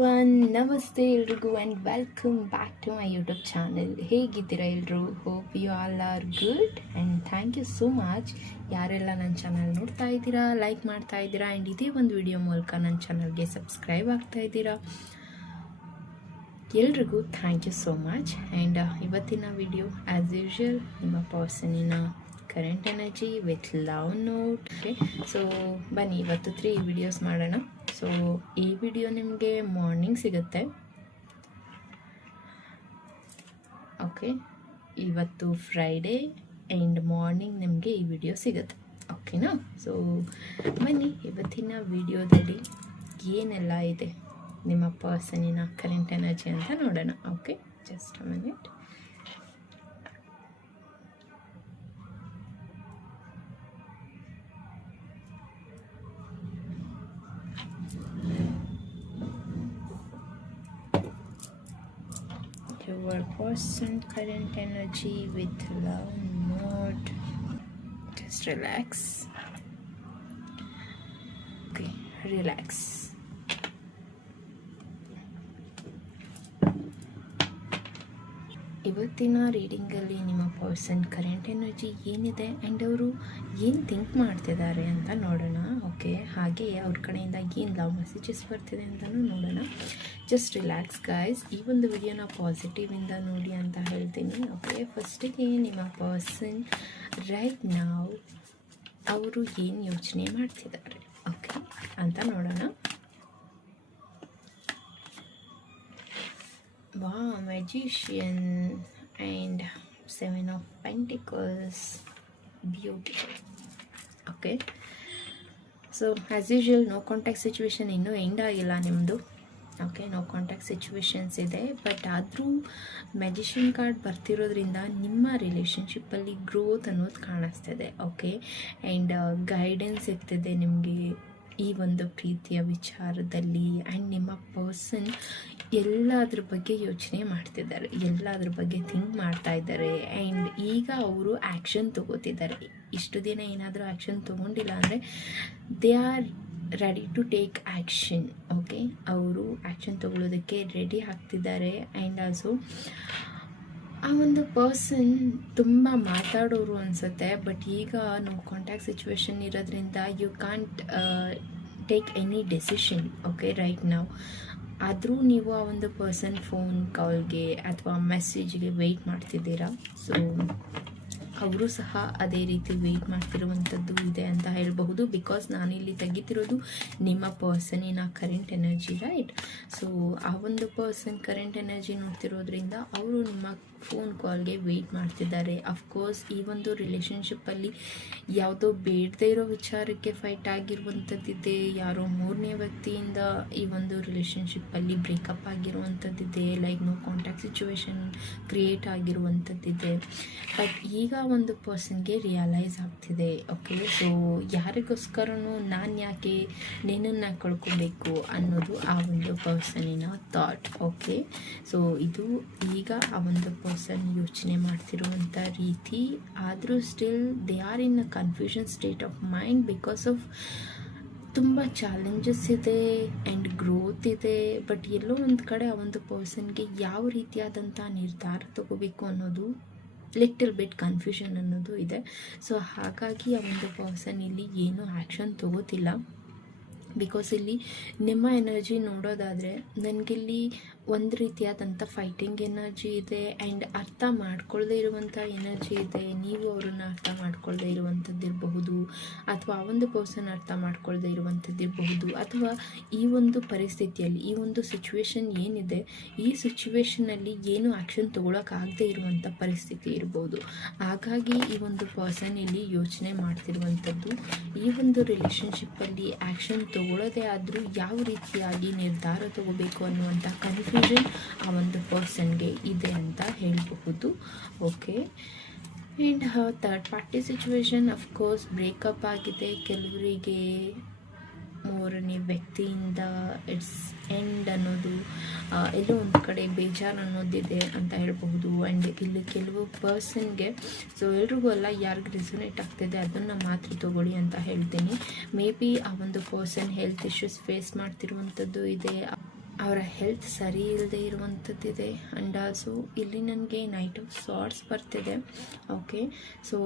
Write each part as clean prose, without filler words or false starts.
Everyone, ನಮಸ್ತೆ ಎಲ್ರಿಗೂ and welcome back to my YouTube channel. ಹೇಗಿದ್ದೀರಾ ಎಲ್ಲರೂ? Hope you all are good and thank you so much. ಯಾರೆಲ್ಲ ನನ್ನ ಚಾನಲ್ ನೋಡ್ತಾ ಇದ್ದೀರಾ, ಲೈಕ್ ಮಾಡ್ತಾ ಇದ್ದೀರಾ ಆ್ಯಂಡ್ ಇದೇ ಒಂದು ವಿಡಿಯೋ ಮೂಲಕ ನನ್ನ ಚಾನಲ್ಗೆ ಸಬ್ಸ್ಕ್ರೈಬ್ ಆಗ್ತಾ ಇದ್ದೀರಾ, ಎಲ್ರಿಗೂ thank you so much. And ಇವತ್ತಿನ ವಿಡಿಯೋ ಆ್ಯಸ್ ಯೂಶುವಲ್ ನಿಮ್ಮ ಪರ್ಸನಿನ current energy with love note. Okay, so ಬನ್ನಿ ಇವತ್ತು 3 ವಿಡಿಯೋಸ್ ಮಾಡೋಣ. ಸೊ ಈ ವಿಡಿಯೋ ನಿಮಗೆ ಮಾರ್ನಿಂಗ್ ಸಿಗುತ್ತೆ. ಓಕೆ, ಇವತ್ತು ಫ್ರೈಡೇ ಆ್ಯಂಡ್ ಮಾರ್ನಿಂಗ್ ನಿಮಗೆ ಈ ವಿಡಿಯೋ ಸಿಗುತ್ತೆ. ಓಕೆನಾ? ಸೊ ಬನ್ನಿ ಇವತ್ತಿನ ವಿಡಿಯೋದಲ್ಲಿ ಏನೆಲ್ಲ ಇದೆ ನಿಮ್ಮ ಪರ್ಸನಿನ ಕರೆಂಟ್ ಎನರ್ಜಿ ಅಂತ ನೋಡೋಣ. Okay, just a minute. Your person current energy with love mode. Just relax. Okay, relax. ಇವತ್ತಿನ ರೀಡಿಂಗಲ್ಲಿ ನಿಮ್ಮ ಪರ್ಸನ್ ಕರೆಂಟ್ ಎನರ್ಜಿ ಏನಿದೆ ಆ್ಯಂಡ್ ಅವರು ಏನು ಥಿಂಕ್ ಮಾಡ್ತಿದ್ದಾರೆ ಅಂತ ನೋಡೋಣ. ಓಕೆ, ಹಾಗೆ ಅವ್ರ ಕಡೆಯಿಂದ ಏನು ಲವ್ ಮೆಸೇಜಸ್ ಬರ್ತಿದೆ ಅಂತಲೂ ನೋಡೋಣ. Just relax guys. ಈ ಒಂದು ವಿಡಿಯೋನ ಪಾಸಿಟಿವಿಂದ ನೋಡಿ ಅಂತ ಹೇಳ್ತೀನಿ. ಓಕೆ, ಫಸ್ಟಿಗೆ ನಿಮ್ಮ ಪರ್ಸನ್ ರೈಟ್ ನಾವು ಅವರು ಏನು ಯೋಚನೆ ಮಾಡ್ತಿದ್ದಾರೆ ಓಕೆ ಅಂತ ನೋಡೋಣ. Wow, magician and 7 of Pentacles. Beautiful. Okay, so as usual no contact situation ಇನ್ನೂ ಎಂಡ್ ಆಗಿಲ್ಲ ನಿಮ್ಮದು. ಓಕೆ, ನೋ ಕಾಂಟ್ಯಾಕ್ಟ್ ಸಿಚುವೇಶನ್ಸ್ ಇದೆ, ಬಟ್ ಆದರೂ ಮ್ಯಾಜಿಷಿಯನ್ ಕಾರ್ಡ್ ಬರ್ತಿರೋದ್ರಿಂದ ನಿಮ್ಮ ರಿಲೇಷನ್ಶಿಪ್ಪಲ್ಲಿ ಗ್ರೋತ್ ಅನ್ನೋದು ಕಾಣಿಸ್ತಿದೆ. ಓಕೆ, ಆ್ಯಂಡ್ ಗೈಡೆನ್ಸ್ ಇರ್ತಿದೆ ನಿಮಗೆ ಈ ಒಂದು ಪ್ರೀತಿಯ ವಿಚಾರದಲ್ಲಿ. ಆ್ಯಂಡ್ ನಿಮ್ಮ ಪರ್ಸನ್ ಎಲ್ಲದ್ರ ಬಗ್ಗೆ ಯೋಚನೆ ಮಾಡ್ತಿದ್ದಾರೆ, ಎಲ್ಲದ್ರ ಬಗ್ಗೆ ಥಿಂಕ್ ಮಾಡ್ತಾ ಇದ್ದಾರೆ. ಆ್ಯಂಡ್ ಈಗ ಅವರು ಆ್ಯಕ್ಷನ್ ತೊಗೋತಿದ್ದಾರೆ. ಇಷ್ಟು ದಿನ ಏನಾದರೂ ಆ್ಯಕ್ಷನ್ ತೊಗೊಂಡಿಲ್ಲ ಅಂದರೆ they are ready to take action. Okay, ಅವರು ಆ್ಯಕ್ಷನ್ ತೊಗೊಳ್ಳೋದಕ್ಕೆ ರೆಡಿ ಆಗ್ತಿದ್ದಾರೆ. ಆ್ಯಂಡ್ ಆಲ್ಸೋ ಆ ಒಂದು ಪರ್ಸನ್ ತುಂಬ ಮಾತಾಡೋರು ಅನಿಸುತ್ತೆ, ಬಟ್ ಈಗ ನಾವು ಕಾಂಟ್ಯಾಕ್ಟ್ ಸಿಚುವೇಶನ್ ಇರೋದ್ರಿಂದ you can't take any decision. Okay, right ನಾವು ಆದರೂ ನೀವು ಆ ಒಂದು ಪರ್ಸನ್ ಫೋನ್ ಕಾಲ್ಗೆ ಅಥವಾ ಮೆಸೇಜ್ಗೆ ವೆಯ್ಟ್ ಮಾಡ್ತಿದ್ದೀರಾ. ಸೊ ಅವರು ಸಹ ಅದೇ ರೀತಿ ವೆಯ್ಟ್ ಮಾಡ್ತಿರುವಂಥದ್ದು ಇದೆ ಅಂತ ಹೇಳಬಹುದು. ಬಿಕಾಸ್ ನಾನಿಲ್ಲಿ ತೆಗಿತಿರೋದು ನಿಮ್ಮ ಪರ್ಸನಿನ ಕರೆಂಟ್ ಎನರ್ಜಿ, ರೈಟ್? ಸೊ ಆ ಒಂದು ಪರ್ಸನ್ ಕರೆಂಟ್ ಎನರ್ಜಿ ನೋಡ್ತಿರೋದ್ರಿಂದ ಅವರು ನಿಮ್ಮ ಫೋನ್ ಕಾಲ್ಗೆ ವೆಯ್ಟ್ ಮಾಡ್ತಿದ್ದಾರೆ. ಅಫ್ಕೋರ್ಸ್ ಈ ಒಂದು ರಿಲೇಷನ್ಶಿಪ್ಪಲ್ಲಿ ಯಾವುದೋ ಬೇಡದೇ ಇರೋ ವಿಚಾರಕ್ಕೆ ಫೈಟ್ ಆಗಿರುವಂಥದ್ದಿದೆ. ಯಾರೋ 3ನೇ ವ್ಯಕ್ತಿಯಿಂದ ಈ ಒಂದು ರಿಲೇಷನ್ಶಿಪ್ಪಲ್ಲಿ ಬ್ರೇಕಪ್ ಆಗಿರುವಂಥದ್ದಿದೆ. Like no contact situation create ಆಗಿರುವಂಥದ್ದಿದೆ. ಬಟ್ ಈಗ ಒಂದು ಪರ್ಸನ್ಗೆ ರಿಯಲೈಸ್ ಆಗ್ತಿದೆ. ಓಕೆ, ಸೊ ಯಾರಿಗೋಸ್ಕರನೂ ನಾನು ಯಾಕೆ ನಿನ್ನನ್ನು ಕಳ್ಕೊಬೇಕು ಅನ್ನೋದು ಆ ಒಂದು ಪರ್ಸನಿನ ಥಾಟ್. ಓಕೆ, ಸೊ ಇದು ಈಗ ಆ ಒಂದು ಪರ್ಸನ್ ಯೋಚನೆ ಮಾಡ್ತಿರುವಂಥ ರೀತಿ. ಆದರೂ still they are in a confusion state of mind because of ತುಂಬ ಚಾಲೆಂಜಸ್ ಇದೆ ಆ್ಯಂಡ್ ಗ್ರೋತ್ ಇದೆ. ಬಟ್ ಎಲ್ಲೋ ಒಂದು ಕಡೆ ಆ ಒಂದು ಪರ್ಸನ್ಗೆ ಯಾವ ರೀತಿಯಾದಂಥ ನಿರ್ಧಾರ ತಗೋಬೇಕು ಅನ್ನೋದು ಲಿಟಲ್ ಬಿಟ್ ಕನ್ಫ್ಯೂಷನ್ ಅನ್ನೋದು ಇದೆ. ಸೊ ಹಾಗಾಗಿ ಆ ಒಂದು ಪರ್ಸನ್ ಇಲ್ಲಿ ಏನೂ ಆ್ಯಕ್ಷನ್ ತಗೋತಿಲ್ಲ. ಬಿಕಾಸ್ ಇಲ್ಲಿ ನಿಮ್ಮ ಎನರ್ಜಿ ನೋಡೋದಾದರೆ ನನಗಿಲ್ಲಿ ಒಂದು ರೀತಿಯಾದಂಥ ಫೈಟಿಂಗ್ ಎನರ್ಜಿ ಇದೆ ಆ್ಯಂಡ್ ಅರ್ಥ ಮಾಡ್ಕೊಳ್ಳದೇ ಇರುವಂಥ ಎನರ್ಜಿ ಇದೆ. ನೀವು ಅವ್ರನ್ನ ಅರ್ಥ ಮಾಡ್ಕೊಳ್ಳದೇ ಇರುವಂಥದ್ದಿರಬಹುದು, ಅಥವಾ ಆ ಒಂದು ಪರ್ಸನ್ ಅರ್ಥ ಮಾಡ್ಕೊಳ್ಳದೇ ಇರುವಂಥದ್ದಿರಬಹುದು, ಅಥವಾ ಈ ಒಂದು ಪರಿಸ್ಥಿತಿಯಲ್ಲಿ ಈ ಒಂದು ಸಿಚುವೇಶನ್ ಏನಿದೆ ಈ ಸಿಚುವೇಶನಲ್ಲಿ ಏನು ಆ್ಯಕ್ಷನ್ ತೊಗೊಳಕ್ಕಾಗದೇ ಇರುವಂಥ ಪರಿಸ್ಥಿತಿ ಇರ್ಬೋದು. ಹಾಗಾಗಿ ಈ ಒಂದು ಪರ್ಸನ್ ಇಲ್ಲಿ ಯೋಚನೆ ಮಾಡ್ತಿರುವಂಥದ್ದು ಈ ಒಂದು ರಿಲೇಷನ್ಶಿಪ್ಪಲ್ಲಿ ಆ್ಯಕ್ಷನ್ ತೊಗೊಳ್ಳೋದೇ ಆದರೂ ಯಾವ ರೀತಿಯಾಗಿ ನಿರ್ಧಾರ ತಗೋಬೇಕು ಅನ್ನುವಂಥ ಕನ್ಫ್ಯೂಷನ್ ಆ ಒಂದು ಪರ್ಸನ್ಗೆ ಇದೆ ಅಂತ ಹೇಳಬಹುದು. Okay, and third party situation of course breakup ಆಗಿದೆ. ಕೆಲವರಿಗೆ 3ನೇ ವ್ಯಕ್ತಿಯಿಂದ ಇಟ್ಸ್ ಎಂಡ್ ಅನ್ನೋದು ಎಲ್ಲೋ ಒಂದು ಕಡೆ ಬೇಜಾರು ಅನ್ನೋದಿದೆ ಅಂತ ಹೇಳ್ಬಹುದು. ಆ್ಯಂಡ್ ಇಲ್ಲಿ ಕೆಲವು ಪರ್ಸನ್ಗೆ, ಸೊ ಎಲ್ರಿಗೂ ಅಲ್ಲ, ಯಾರಿಗೆ ರೆಸೊನೇಟ್ ಆಗ್ತಿದೆ ಅದನ್ನು ಮಾತ್ರ ತಗೊಳ್ಳಿ ಅಂತ ಹೇಳ್ತೀನಿ. ಮೇ ಬಿ ಆ ಒಂದು ಪರ್ಸನ್ ಹೆಲ್ತ್ ಇಶ್ಯೂಸ್ ಫೇಸ್ ಮಾಡ್ತಿರುವಂಥದ್ದು ಇದೆ. ಅವರ ಹೆಲ್ತ್ ಸರಿ ಇಲ್ಲದೆ ಇರುವಂಥದ್ದಿದೆ. ಆ್ಯಂಡ್ ಆಲ್ಸೋ ಇಲ್ಲಿ ನನಗೆ ನೈಟ್ ಆಫ್ ಸಾರ್ಟ್ಸ್ ಬರ್ತಿದೆ. ಓಕೆ, ಸೊ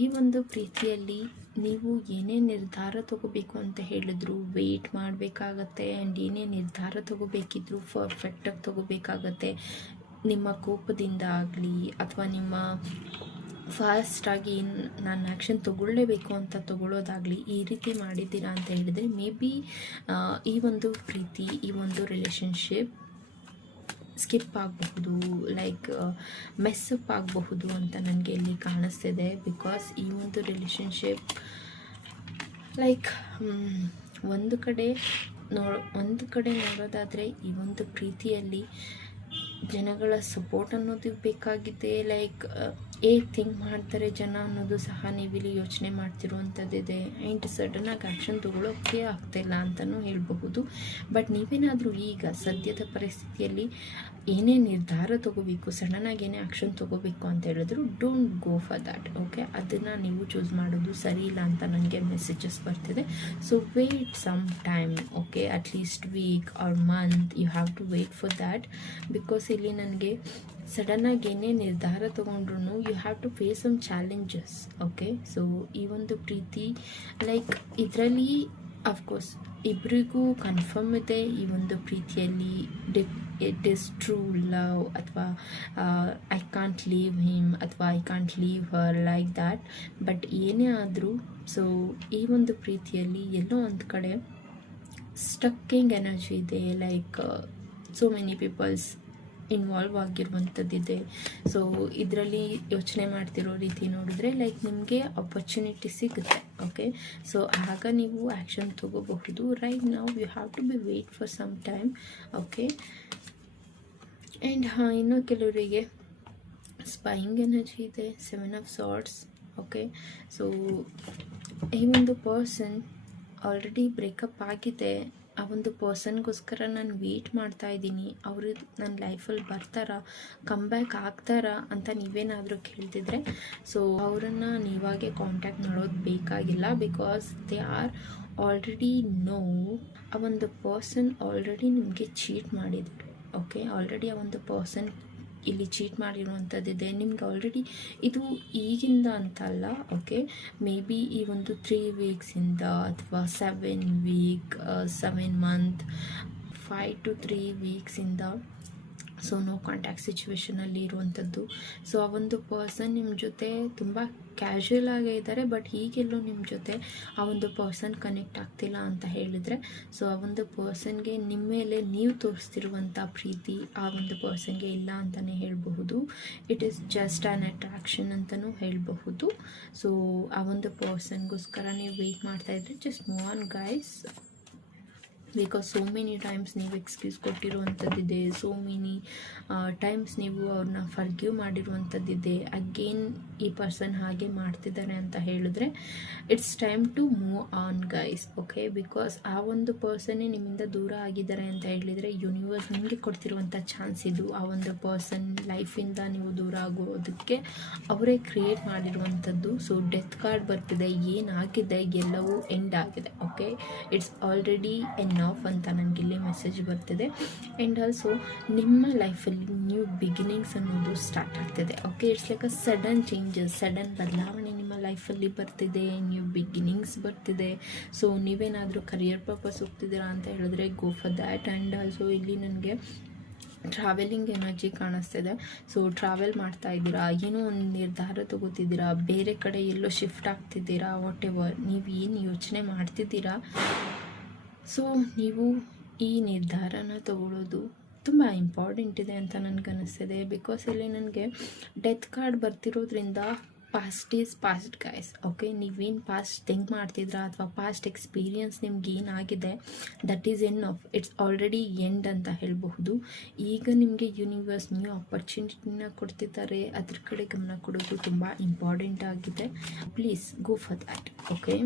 ಈ ಒಂದು ಪ್ರೀತಿಯಲ್ಲಿ ನೀವು ಏನೇ ನಿರ್ಧಾರ ತಗೋಬೇಕು ಅಂತ ಹೇಳಿದ್ರು ವೆಯ್ಟ್ ಮಾಡಬೇಕಾಗತ್ತೆ. ಆ್ಯಂಡ್ ಏನೇ ನಿರ್ಧಾರ ತಗೋಬೇಕಿದ್ರು ಪರ್ಫೆಕ್ಟಾಗಿ ತಗೋಬೇಕಾಗತ್ತೆ. ನಿಮ್ಮ ಕೋಪದಿಂದ ಆಗಲಿ ಅಥವಾ ನಿಮ್ಮ ಫಾಸ್ಟಾಗಿ ನಾನು ಆ್ಯಕ್ಷನ್ ತೊಗೊಳ್ಳೇಬೇಕು ಅಂತ ತೊಗೊಳ್ಳೋದಾಗಲಿ ಈ ರೀತಿ ಮಾಡಿದ್ದೀರಾ ಅಂತ ಹೇಳಿದರೆ ಮೇ ಬಿ ಈ ಒಂದು ಪ್ರೀತಿ, ಈ ಒಂದು ರಿಲೇಷನ್ಶಿಪ್ ಸ್ಕಿಪ್ ಆಗಬಹುದು, ಲೈಕ್ ಮೆಸ್ಸಪ್ ಆಗಬಹುದು ಅಂತ ನನಗೆ ಇಲ್ಲಿ ಕಾಣಿಸ್ತಿದೆ. ಬಿಕಾಸ್ ಈ ಒಂದು ರಿಲೇಷನ್ಶಿಪ್ ಲೈಕ್ ಒಂದು ಕಡೆ ನೋಡೋದಾದರೆ ಈ ಒಂದು ಪ್ರೀತಿಯಲ್ಲಿ ಜನಗಳ ಸಪೋರ್ಟ್ ಅನ್ನೋದು ಬೇಕಾಗಿದೆ. ಲೈಕ್ ಹೇಗೆ ಥಿಂಕ್ ಮಾಡ್ತಾರೆ ಜನ ಅನ್ನೋದು ಸಹ ನೀವಿಲ್ಲಿ ಯೋಚನೆ ಮಾಡ್ತಿರುವಂಥದ್ದಿದೆ. ಆ್ಯಂಡ್ ಸಡನ್ನಾಗಿ ಆ್ಯಕ್ಷನ್ ತೊಗೊಳೋಕ್ಕೆ ಆಗ್ತಾಯಿಲ್ಲ ಅಂತಲೂ ಹೇಳಬಹುದು. ಬಟ್ ನೀವೇನಾದರೂ ಈಗ ಸದ್ಯದ ಪರಿಸ್ಥಿತಿಯಲ್ಲಿ ಏನೇ ನಿರ್ಧಾರ ತೊಗೋಬೇಕು, ಸಡನ್ನಾಗಿ ಏನೇ ಆ್ಯಕ್ಷನ್ ತೊಗೋಬೇಕು ಅಂತ ಹೇಳಿದ್ರು don't go for that. Okay, ಅದನ್ನು ನೀವು ಚೂಸ್ ಮಾಡೋದು ಸರಿ ಇಲ್ಲ ಅಂತ ನನಗೆ ಮೆಸೇಜಸ್ ಬರ್ತಿದೆ. So wait some time. Okay, at least week or month you have to wait for that. Because ಇಲ್ಲಿ ನನಗೆ ಸಡನ್ನಾಗಿ ಏನೇ ನಿರ್ಧಾರ ತೊಗೊಂಡ್ರು you have to face some challenges. Okay, so ಈ ಒಂದು ಪ್ರೀತಿ ಲೈಕ್ ಇದರಲ್ಲಿ ಅಫ್ಕೋರ್ಸ್ ಇಬ್ಬರಿಗೂ ಕನ್ಫರ್ಮ್ ಇದೆ ಈ ಒಂದು ಪ್ರೀತಿಯಲ್ಲಿ ಇಟ್ ಈಸ್ ಟ್ರೂ ಲವ್ ಅಥವಾ ಐ ಕಾಂಟ್ ಲೀವ್ ಹಿಮ್ ಅಥವಾ I can't leave her like that. But ಏನೇ ಆದರೂ ಸೊ ಈ ಒಂದು ಪ್ರೀತಿಯಲ್ಲಿ ಎಲ್ಲೋ ಒಂದು ಕಡೆ ಸ್ಟಕ್ಕಿಂಗ್ ಎನರ್ಜಿ ಇದೆ. Like so many peoples involve ಆಗಿರುವಂಥದ್ದಿದೆ. ಸೊ ಇದರಲ್ಲಿ ಯೋಚನೆ ಮಾಡ್ತಿರೋ ರೀತಿ ನೋಡಿದ್ರೆ ಲೈಕ್ ನಿಮಗೆ ಅಪರ್ಚುನಿಟಿ ಸಿಗುತ್ತೆ. ಓಕೆ, ಸೊ ಆಗ ನೀವು ಆ್ಯಕ್ಷನ್ ತೊಗೋಬಹುದು. Right now you have to be wait for some time. Okay, and ಇನ್ನೂ ಕೆಲವರಿಗೆ ಸ್ಪೈಯಿಂಗ್ ಎನರ್ಜಿ ಇದೆ, 7 ಆಫ್ ಸಾರ್ಟ್ಸ್. ಓಕೆ, ಸೊ ಈ ಒಂದು ಪರ್ಸನ್ ಆಲ್ರೆಡಿ ಬ್ರೇಕಪ್ ಆಗಿದೆ. ಆ ಒಂದು ಪರ್ಸನ್ಗೋಸ್ಕರ ನಾನು ವೇಟ್ ಮಾಡ್ತಾ ಇದ್ದೀನಿ. ಅವರು ನನ್ನ ಲೈಫಲ್ಲಿ ಬರ್ತಾರಾ, ಕಮ್ ಬ್ಯಾಕ್ ಆಗ್ತಾರಾ ಅಂತ ನೀವೇನಾದರೂ ಕೇಳ್ತಿದ್ರೆ ಸೊ ಅವರನ್ನು ನೀವಾಗೆ ಕಾಂಟ್ಯಾಕ್ಟ್ ಮಾಡೋದು ಬೇಕಾಗಿಲ್ಲ. Because they are already no ಆ ಒಂದು ಪರ್ಸನ್ ಆಲ್ರೆಡಿ ನಿಮಗೆ ಚೀಟ್ ಮಾಡಿದ್ದಾರೆ. ಓಕೆ, ಆಲ್ರೆಡಿ ಆ ಒಂದು ಪರ್ಸನ್ ಇಲ್ಲಿ ಚೀಟ್ ಮಾಡಿರುವಂಥದ್ದಿದೆ ನಿಮ್ಗೆ ಆಲ್ರೆಡಿ. ಇದು ಈಗಿಂದ ಅಂತಲ್ಲ. ಓಕೆ, ಮೇ ಬಿ ಈ ಒಂದು 3 ವೀಕ್ಸಿಂದ ಅಥವಾ 7 ವೀಕ್ 7 ಮಂತ್ 5 to 3 ವೀಕ್ಸಿಂದ ಸೊ ನೋ ಕಾಂಟ್ಯಾಕ್ಟ್ ಸಿಚುವೇಷನಲ್ಲಿ ಇರುವಂಥದ್ದು. ಸೊ ಆ ಒಂದು ಪರ್ಸನ್ ನಿಮ್ಮ ಜೊತೆ ತುಂಬ ಕ್ಯಾಶುಯಲ್ ಆಗೇ ಇದ್ದಾರೆ. ಬಟ್ ಈಗೆಲ್ಲೂ ನಿಮ್ಮ ಜೊತೆ ಆ ಒಂದು ಪರ್ಸನ್ ಕನೆಕ್ಟ್ ಆಗ್ತಿಲ್ಲ ಅಂತ ಹೇಳಿದರೆ ಸೊ ಆ ಒಂದು ಪರ್ಸನ್ಗೆ ನಿಮ್ಮ ಮೇಲೆ ನೀವು ತೋರಿಸ್ತಿರುವಂಥ ಪ್ರೀತಿ ಆ ಒಂದು ಪರ್ಸನ್ಗೆ ಇಲ್ಲ ಅಂತಲೇ ಹೇಳಬಹುದು. It is just an attraction ಅಂತಲೂ ಹೇಳಬಹುದು. ಸೊ ಆ ಒಂದು ಪರ್ಸನ್ಗೋಸ್ಕರ ನೀವು ವೆಯ್ಟ್ ಮಾಡ್ತಾಯಿದ್ರೆ just move on guys. Because so many times ನೀವು ಎಕ್ಸ್ಕ್ಯೂಸ್ ಕೊಟ್ಟಿರುವಂಥದ್ದಿದೆ. ಸೋ ಮೆನಿ ಟೈಮ್ಸ್ ನೀವು ಅವ್ರನ್ನ ಫರ್ಗ್ಯೂ ಮಾಡಿರುವಂಥದ್ದಿದೆ. ಅಗೇನ್ ಈ ಪರ್ಸನ್ ಹಾಗೆ ಮಾಡ್ತಿದ್ದಾರೆ ಅಂತ ಹೇಳಿದ್ರೆ it's time to move on guys. Okay, because ಆ ಒಂದು ಪರ್ಸನ್ನೇ ನಿಮ್ಮಿಂದ ದೂರ ಆಗಿದ್ದಾರೆ ಅಂತ ಹೇಳಿದರೆ ಯೂನಿವರ್ಸ್ ನಿಮಗೆ ಕೊಡ್ತಿರುವಂಥ ಚಾನ್ಸ್ ಇದು. ಆ ಒಂದು ಪರ್ಸನ್ ಲೈಫಿಂದ ನೀವು ದೂರ ಆಗೋದಕ್ಕೆ ಅವರೇ ಕ್ರಿಯೇಟ್ ಮಾಡಿರುವಂಥದ್ದು. ಸೊ ಡೆತ್ ಕಾರ್ಡ್ ಬರ್ತಿದೆ, ಏನಾಗಿದೆ ಎಲ್ಲವೂ ಎಂಡ್ ಆಗಿದೆ. ಓಕೆ, ಇಟ್ಸ್ ಆಲ್ರೆಡಿ ಆಫ್ ಅಂತ ನನಗಿಲ್ಲಿ ಮೆಸೇಜ್ ಬರ್ತಿದೆ. ಆ್ಯಂಡ್ ಆಲ್ಸೋ ನಿಮ್ಮ ಲೈಫಲ್ಲಿ ನ್ಯೂ ಬಿಗಿನಿಂಗ್ಸ್ ಅನ್ನೋದು ಸ್ಟಾರ್ಟ್ ಆಗ್ತಿದೆ. Okay, it's like a sudden changes, sudden ಬದಲಾವಣೆ ನಿಮ್ಮ ಲೈಫಲ್ಲಿ ಬರ್ತಿದೆ, ನ್ಯೂ ಬಿಗಿನಿಂಗ್ಸ್ ಬರ್ತಿದೆ. ಸೊ ನೀವೇನಾದರೂ ಕರಿಯರ್ ಪರ್ಪಸ್ ಹೋಗ್ತಿದ್ದೀರಾ ಅಂತ ಹೇಳಿದ್ರೆ ಗೋ ಫಾರ್ ದ್ಯಾಟ್. ಆ್ಯಂಡ್ ಆಲ್ಸೋ ಇಲ್ಲಿ ನನಗೆ ಟ್ರಾವೆಲಿಂಗ್ ಎನರ್ಜಿ ಕಾಣಿಸ್ತಿದೆ. ಸೊ ಟ್ರಾವೆಲ್ ಮಾಡ್ತಾ ಇದ್ದೀರಾ, ಏನೋ ಒಂದು ನಿರ್ಧಾರ ತಗೋತಿದ್ದೀರಾ, ಬೇರೆ ಕಡೆ ಎಲ್ಲೋ ಶಿಫ್ಟ್ ಆಗ್ತಿದ್ದೀರಾ, ವಾಟ್ ಎವರ್ ನೀವು ಏನು ಯೋಚನೆ ಮಾಡ್ತಿದ್ದೀರಾ ಸೊ ನೀವು ಈ ನಿರ್ಧಾರನ ತಗೊಳ್ಳೋದು ತುಂಬ ಇಂಪಾರ್ಟೆಂಟ್ ಇದೆ ಅಂತ ನನಗನ್ನಿಸ್ತಿದೆ. ಬಿಕಾಸ್ ಇಲ್ಲಿ ನನಗೆ ಡೆತ್ ಕಾರ್ಡ್ ಬರ್ತಿರೋದ್ರಿಂದ past is past guys. Okay, ನೀವೇನು ಪಾಸ್ಟ್ ಥಿಂಕ್ ಮಾಡ್ತಿದ್ರಾ ಅಥವಾ ಪಾಸ್ಟ್ ಎಕ್ಸ್ಪೀರಿಯನ್ಸ್ ನಿಮ್ಗೆ ಏನಾಗಿದೆ that is an of it's already end ಅಂತ ಹೇಳಬಹುದು. ಈಗ ನಿಮಗೆ ಯೂನಿವರ್ಸ್ ನ್ಯೂ ಆಪರ್ಚುನಿಟಿನ ಕೊಡ್ತಿದ್ದಾರೆ, ಅದ್ರ ಕಡೆ ಗಮನ ಕೊಡೋದು ತುಂಬ ಇಂಪಾರ್ಟೆಂಟ್ ಆಗಿದೆ. Please go for that. Okay,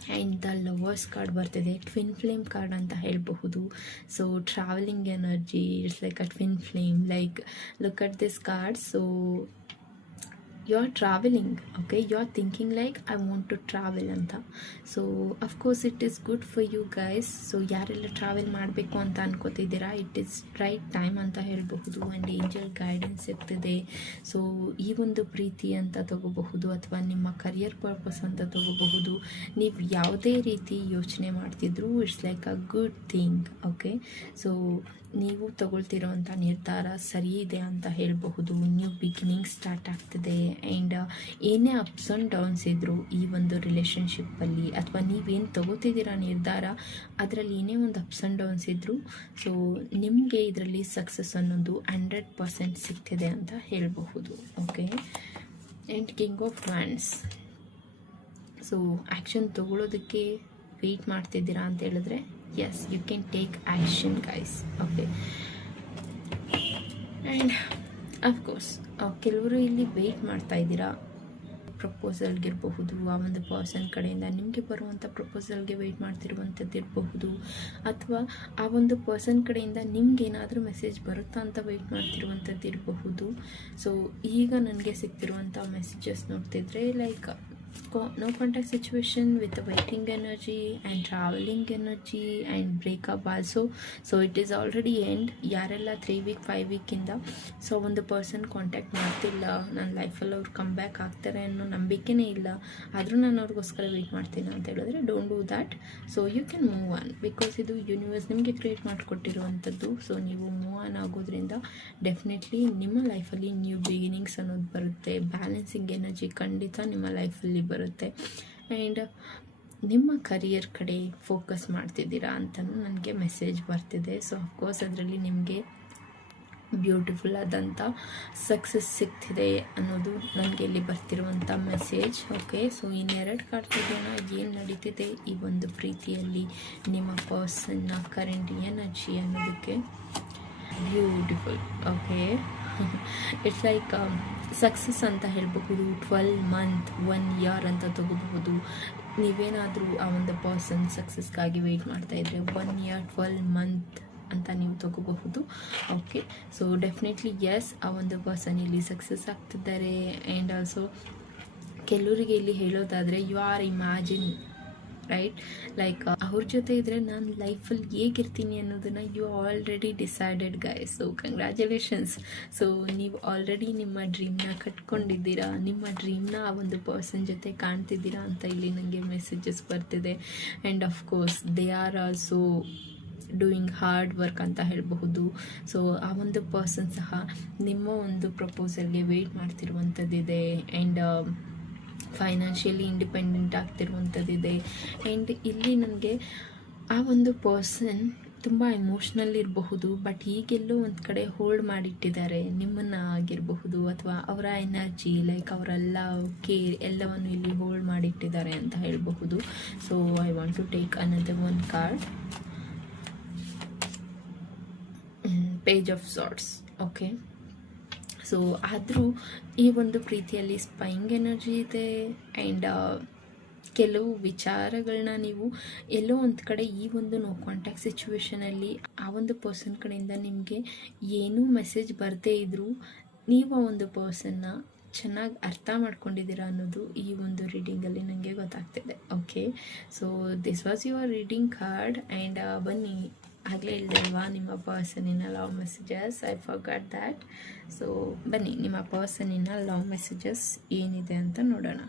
and the lovers card ಬರ್ತಿದೆ, ಟ್ವಿನ್ ಫ್ಲೇಮ್ ಕಾರ್ಡ್ ಅಂತ ಹೇಳಬಹುದು. So travelling energy it's like a twin flame. Like look at this card. So you are travelling. Okay, you are thinking like I want to travel ಅಂತ. So of course it is good for you guys. So ಯಾರೆಲ್ಲ travel ಮಾಡಬೇಕು ಅಂತ ಅನ್ಕೋತಿದ್ದೀರಾ, it is right time ಅಂತ ಹೇಳಬಹುದು. And angel guidance ಇರ್ತಿದೆ. So ಈ ಒಂದು ಪ್ರೀತಿ ಅಂತ ತಗೋಬಹುದು, ಅಥವಾ ನಿಮ್ಮ ಕರಿಯರ್ ಪರ್ಪಸ್ ಅಂತ ತಗೋಬಹುದು. ನೀವು ಯಾವುದೇ ರೀತಿ ಯೋಚನೆ ಮಾಡ್ತಿದ್ರು, it's like a good thing. Okay, so ನೀವು ತಗೊಳ್ತಿರೋವಂಥ ನಿರ್ಧಾರ ಸರಿ ಇದೆ ಅಂತ ಹೇಳಬಹುದು. ನ್ಯೂ ಬಿಗಿನಿಂಗ್ ಸ್ಟಾರ್ಟ್ ಆಗ್ತಿದೆ. ಆ್ಯಂಡ್ ಏನೇ ಅಪ್ಸ್ ಆ್ಯಂಡ್ ಡೌನ್ಸ್ ಇದ್ದರೂ ಈ ಒಂದು ರಿಲೇಷನ್ಶಿಪ್ಪಲ್ಲಿ, ಅಥವಾ ನೀವೇನು ತಗೋತಿದ್ದೀರಾ ನಿರ್ಧಾರ, ಅದರಲ್ಲಿ ಏನೇ ಒಂದು ಅಪ್ಸ್ ಆ್ಯಂಡ್ ಡೌನ್ಸ್ ಇದ್ದರೂ ಸೊ ನಿಮಗೆ ಇದರಲ್ಲಿ ಸಕ್ಸಸ್ ಅನ್ನೋದು 100% ಸಿಗ್ತಿದೆ ಅಂತ ಹೇಳಬಹುದು. Okay, and king of wands. So action ತಗೊಳ್ಳೋದಕ್ಕೆ ವೆಯ್ಟ್ ಮಾಡ್ತಿದ್ದೀರಾ ಅಂತ ಹೇಳಿದ್ರೆ, yes, you can take action guys. Okay, and of course ಕೆಲವರು ಇಲ್ಲಿ ವೆಯ್ಟ್ ಮಾಡ್ತಾ ಇದ್ದೀರಾ ಪ್ರಪೋಸಲ್ಗೆ ಇರಬಹುದು, ಆ ಒಂದು ಪರ್ಸನ್ ಕಡೆಯಿಂದ ನಿಮಗೆ ಬರುವಂಥ ಪ್ರಪೋಸಲ್ಗೆ ವೆಯ್ಟ್ ಮಾಡ್ತಿರುವಂಥದ್ದು ಇರಬಹುದು, ಅಥವಾ ಆ ಒಂದು ಪರ್ಸನ್ ಕಡೆಯಿಂದ ನಿಮ್ಗೇನಾದರೂ ಮೆಸೇಜ್ ಬರುತ್ತಾ ಅಂತ ವೆಯ್ಟ್ ಮಾಡ್ತಿರುವಂಥದ್ದು ಇರಬಹುದು. ಸೊ ಈಗ ನನಗೆ ಸಿಗ್ತಿರುವಂಥ ಮೆಸೇಜಸ್ ನೋಡ್ತಿದ್ರೆ like no contact situation with the waiting energy and traveling energy and breakup also. So it is already end. ಯಾರೆಲ್ಲ 3 week 5 ವೀಕಿಂದ ಸೊ ಒಂದು ಪರ್ಸನ್ ಕಾಂಟ್ಯಾಕ್ಟ್ ಮಾಡ್ತಿಲ್ಲ, ನನ್ನ ಲೈಫಲ್ಲಿ ಅವ್ರು ಕಮ್ ಬ್ಯಾಕ್ ಆಗ್ತಾರೆ ಅನ್ನೋ ನಂಬಿಕೆನೇ ಇಲ್ಲ, ಆದರೂ ನಾನು ಅವ್ರಿಗೋಸ್ಕರ ವೆಯ್ಟ್ ಮಾಡ್ತೀನಿ ಅಂತ ಹೇಳಿದ್ರೆ don't do that. So you can move on, because ಇದು ಯೂನಿವರ್ಸ್ ನಿಮಗೆ ಕ್ರಿಯೇಟ್ ಮಾಡಿಕೊಟ್ಟಿರುವಂಥದ್ದು. ಸೊ ನೀವು ಮೂವ್ ಆನ್ ಆಗೋದ್ರಿಂದ ಡೆಫಿನೆಟ್ಲಿ ನಿಮ್ಮ ಲೈಫಲ್ಲಿ ನ್ಯೂ ಬಿಗಿನಿಂಗ್ಸ್ ಅನ್ನೋದು ಬರುತ್ತೆ. ಬ್ಯಾಲೆನ್ಸಿಂಗ್ ಎನರ್ಜಿ ಖಂಡಿತ ನಿಮ್ಮ ಲೈಫಲ್ಲಿ ಬರುತ್ತೆ. ಆ್ಯಂಡ್ ನಿಮ್ಮ ಕರಿಯರ್ ಕಡೆ ಫೋಕಸ್ ಮಾಡ್ತಿದ್ದೀರಾ ಅಂತಲೂ ನನಗೆ ಮೆಸೇಜ್ ಬರ್ತಿದೆ. ಸೊ ಅಫ್ಕೋರ್ಸ್ ಅದರಲ್ಲಿ ನಿಮಗೆ ಬ್ಯೂಟಿಫುಲ್ ಆದಂಥ ಸಕ್ಸಸ್ ಸಿಗ್ತಿದೆ ಅನ್ನೋದು ನನಗೆ ಇಲ್ಲಿ ಬರ್ತಿರುವಂಥ ಮೆಸೇಜ್. ಓಕೆ, ಸೊ ಇನ್ನೆರಡು ಕಾರ್ಡ್ಗಳನ್ನ ಏನು ನಡೀತಿದೆ ಈ ಒಂದು ಪ್ರೀತಿಯಲ್ಲಿ ನಿಮ್ಮ ಪರ್ಸನ್ನ ಕರೆಂಟ್ ಎನರ್ಜಿ ಅನ್ನೋದಕ್ಕೆ beautiful. Okay, it's like success ಅಂತ ಹೇಳಬಹುದು. 12 ಮಂತ್ 1 ಇಯರ್ ಅಂತ ತಗೋಬಹುದು. ನೀವೇನಾದರೂ ಆ ಒಂದು ಪರ್ಸನ್ ಸಕ್ಸಸ್ಗಾಗಿ ವೆಯ್ಟ್ ಮಾಡ್ತಾಯಿದ್ರೆ 1 ಇಯರ್ 12 ಮಂತ್ ಅಂತ ನೀವು ತಗೋಬಹುದು. ಓಕೆ, ಸೊ ಡೆಫಿನೆಟ್ಲಿ ಎಸ್, ಆ ಒಂದು ಪರ್ಸನ್ ಇಲ್ಲಿ ಸಕ್ಸಸ್ ಆಗ್ತಿದ್ದಾರೆ. ಆ್ಯಂಡ್ ಆಲ್ಸೋ ಕೆಲವರಿಗೆ ಇಲ್ಲಿ ಹೇಳೋದಾದರೆ you are imagine right, like ಅವ್ರ ಜೊತೆ ಇದ್ದರೆ ನಾನು ಲೈಫಲ್ಲಿ ಹೇಗಿರ್ತೀನಿ ಅನ್ನೋದನ್ನು you already decided guys. So congratulations. So ನೀವು ಆಲ್ರೆಡಿ ನಿಮ್ಮ ಡ್ರೀಮ್ನ ಕಟ್ಕೊಂಡಿದ್ದೀರಾ, ನಿಮ್ಮ ಡ್ರೀಮ್ನ ಆ ಒಂದು ಪರ್ಸನ್ ಜೊತೆ ಕಾಣ್ತಿದ್ದೀರಾ ಅಂತ ಇಲ್ಲಿ ನನಗೆ ಮೆಸೇಜಸ್ ಬರ್ತಿದೆ. And of course they are also doing hard work ಅಂತ ಹೇಳಬಹುದು. ಸೊ ಆ ಒಂದು ಪರ್ಸನ್ ಸಹ ನಿಮ್ಮ ಒಂದು ಪ್ರಪೋಸಲ್ಗೆ ವೆಯ್ಟ್ ಮಾಡ್ತಿರುವಂಥದ್ದಿದೆ. ಆ್ಯಂಡ್ ಫೈನಾನ್ಷಿಯಲಿ ಇಂಡಿಪೆಂಡೆಂಟ್ ಆಗ್ತಿರುವಂಥದ್ದಿದೆ. ಆ್ಯಂಡ್ ಇಲ್ಲಿ ನನಗೆ ಆ ಒಂದು ಪರ್ಸನ್ ತುಂಬ ಎಮೋಷ್ನಲ್ ಇರಬಹುದು, ಬಟ್ ಈಗೆಲ್ಲೋ ಒಂದು ಕಡೆ ಹೋಲ್ಡ್ ಮಾಡಿಟ್ಟಿದ್ದಾರೆ ನಿಮ್ಮನ್ನು ಆಗಿರಬಹುದು, ಅಥವಾ ಅವರ ಎನರ್ಜಿ ಲೈಕ್ ಅವರ ಲವ್ ಕೇರ್ ಎಲ್ಲವನ್ನು ಇಲ್ಲಿ ಹೋಲ್ಡ್ ಮಾಡಿಟ್ಟಿದ್ದಾರೆ ಅಂತ ಹೇಳಬಹುದು. So I want to take another one card, page of sorts. Okay, so ಆದರೂ ಈ ಒಂದು ಪ್ರೀತಿಯಲ್ಲಿ ಸ್ಪೈಯಿಂಗ್ ಎನರ್ಜಿ ಇದೆ. ಆ್ಯಂಡ್ ಕೆಲವು ವಿಚಾರಗಳನ್ನ ನೀವು ಎಲ್ಲೋ ಒಂದು ಕಡೆ ಈ ಒಂದು ನೋ ಕಾಂಟ್ಯಾಕ್ಟ್ ಸಿಚುವೇಷನಲ್ಲಿ ಆ ಒಂದು ಪರ್ಸನ್ ಕಡೆಯಿಂದ ನಿಮಗೆ ಏನೂ ಮೆಸೇಜ್ ಬರದೇ ಇದ್ದರೂ ನೀವು ಆ ಒಂದು ಪರ್ಸನ್ನ ಚೆನ್ನಾಗಿ ಅರ್ಥ ಮಾಡ್ಕೊಂಡಿದ್ದೀರಾ ಅನ್ನೋದು ಈ ಒಂದು ರೀಡಿಂಗಲ್ಲಿ ನನಗೆ ಗೊತ್ತಾಗ್ತಿದೆ. Okay, so this was your reading card. And ಬನ್ನಿ, ಆಗಲೇ ಇಲ್ದಲ್ವಾ ನಿಮ್ಮ ಪರ್ಸನಿನ love messages, I forgot that. So ಬನ್ನಿ ನಿಮ್ಮ ಪರ್ಸನಿನ ಲವ್ ಮೆಸೇಜಸ್ ಏನಿದೆ ಅಂತ ನೋಡೋಣ.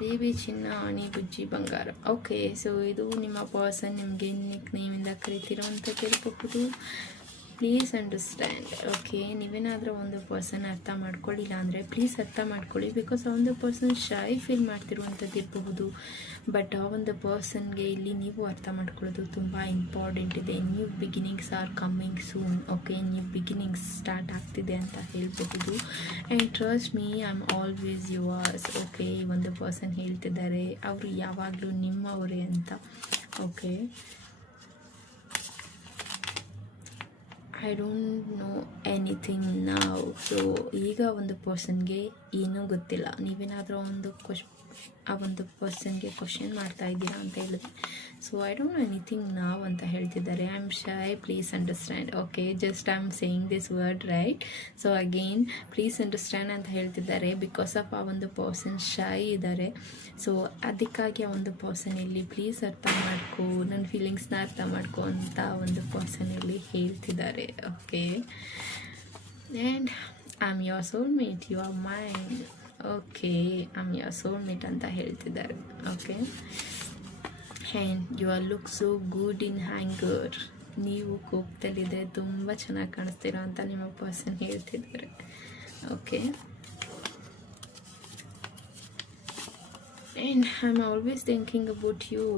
ಬೇಬಿ ಚಿನ್ನ ಆಣಿ ಬುಜ್ಜಿ ಬಂಗಾರ. ಓಕೆ, ಸೊ ಇದು ನಿಮ್ಮ ಪರ್ಸನ್ ನಿಮಗೆ ನಿಕ್ ನೇಮಿಂದ ಕರಿತಿರೋವಂಥದ್ದು ಇರಬಹುದು. Please understand. ಓಕೆ, ನೀವೇನಾದರೂ ಒಂದು ಪರ್ಸನ್ ಅರ್ಥ ಮಾಡ್ಕೊಳ್ಳಿಲ್ಲ ಅಂದರೆ ಪ್ಲೀಸ್ ಅರ್ಥ ಮಾಡ್ಕೊಳ್ಳಿ. ಬಿಕಾಸ್ ಆ ಒಂದು ಪರ್ಸನ್ ಶೈ ಫೀಲ್ ಮಾಡ್ತಿರುವಂಥದ್ದು ಇರಬಹುದು. ಬಟ್ ಆ ಒಂದು ಪರ್ಸನ್ಗೆ ಇಲ್ಲಿ ನೀವು ಅರ್ಥ ಮಾಡ್ಕೊಳ್ಳೋದು ತುಂಬ ಇಂಪಾರ್ಟೆಂಟ್ ಇದೆ. New beginnings R coming soon. Okay, new beginnings start ಆಗ್ತಿದೆ ಅಂತ ಹೇಳಬಹುದು. And trust me, I am always yours. Okay, ಈ ಒಂದು ಪರ್ಸನ್ ಹೇಳ್ತಿದ್ದಾರೆ ಅವರು ಯಾವಾಗಲೂ ನಿಮ್ಮವರೇ ಅಂತ. Okay, I don't know anything ನಾವ್. ಸೊ ಈಗ ಒಂದು ಪರ್ಸನ್ಗೆ ಏನೂ ಗೊತ್ತಿಲ್ಲ. ನೀವೇನಾದರೂ ಒಂದು ಆ ಒಂದು ಪರ್ಸನ್ಗೆ ಕ್ವಶನ್ ಮಾಡ್ತಾ ಇದ್ದೀರಾ ಅಂತ ಹೇಳಿದ್ರೆ, so I don't know anything ನಾವ್ ಅಂತ ಹೇಳ್ತಿದ್ದಾರೆ. I am shy, please understand. Okay, just I am saying this word right. So again please understand ಅಂತ ಹೇಳ್ತಿದ್ದಾರೆ. ಬಿಕಾಸ್ ಆಫ್ ಆ ಒಂದು ಪರ್ಸನ್ ಶೈ ಇದ್ದಾರೆ. ಸೊ ಅದಕ್ಕಾಗಿ ಆ ಒಂದು ಪರ್ಸನ್ ಇಲ್ಲಿ ಪ್ಲೀಸ್ ಅರ್ಥ ಮಾಡ್ಕೊ, ನನ್ನ ಫೀಲಿಂಗ್ಸ್ನ ಅರ್ಥ ಮಾಡ್ಕೊ ಅಂತ ಒಂದು ಪರ್ಸನ್ ಇಲ್ಲಿ ಹೇಳ್ತಿದ್ದಾರೆ. Okay, and I am your soulmate, you are mine. Okay, I am your soulmate ಅಂತ ಹೇಳ್ತಿದ್ದಾರೆ. Okay, and you are look so good in anger. ನೀವು ಕೋಪದಲ್ಲಿದ್ದರೆ ತುಂಬ ಚೆನ್ನಾಗಿ ಕಾಣಿಸ್ತೀರಾ ಅಂತ ನಿಮ್ಮ ಪರ್ಸನ್ ಹೇಳ್ತಿದ್ದಾರೆ. Okay, and I am always thinking about you.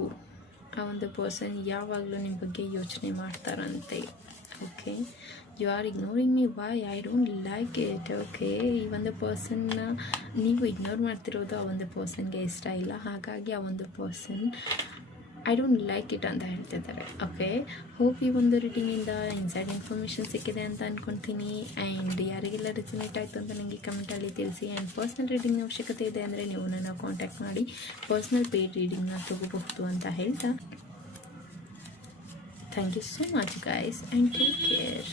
ಆ ಒಂದು ಪರ್ಸನ್ ಯಾವಾಗಲೂ ನಿಮ್ಮ ಬಗ್ಗೆ ಯೋಚನೆ ಮಾಡ್ತಾರಂತೆ. Okay, you are ignoring me, why? I don't like it. Okay, ಈ ಒಂದು ಪರ್ಸನ್ನ ನೀವು ಇಗ್ನೋರ್ ಮಾಡ್ತಿರೋದು ಆ ಒಂದು ಪರ್ಸನ್ಗೆ ಇಷ್ಟ ಇಲ್ಲ. ಹಾಗಾಗಿ ಆ ಒಂದು person I don't like it ಅಂತ ಹೇಳ್ತಿದ್ದಾರೆ. ಓಕೆ, ಹೋಪ್ ಈ ಒಂದು ರೀಡಿಂಗಿಂದ ಇನ್ಸೈಡ್ ಇನ್ಫಾರ್ಮೇಷನ್ ಸಿಕ್ಕಿದೆ ಅಂತ ಅಂದ್ಕೊತೀನಿ. ಆ್ಯಂಡ್ ಯಾರಿಗೆಲ್ಲ ರೆಸಿನೇಟ್ ಆಯಿತು ಅಂತ ನನಗೆ ಕಮೆಂಟಲ್ಲಿ ತಿಳಿಸಿ. ಆ್ಯಂಡ್ ಪರ್ಸ್ನಲ್ ರೀಡಿಂಗ್ ಅವಶ್ಯಕತೆ ಇದೆ ಅಂದರೆ ನೀವು ನನ್ನ ಕಾಂಟ್ಯಾಕ್ಟ್ ಮಾಡಿ ಪರ್ಸ್ನಲ್ ಪೇಯ್ಡ್ ರೀಡಿಂಗ್ನ ತಗೋಬಹುದು ಅಂತ ಹೇಳ್ತಾ, thank you so much guys and take care.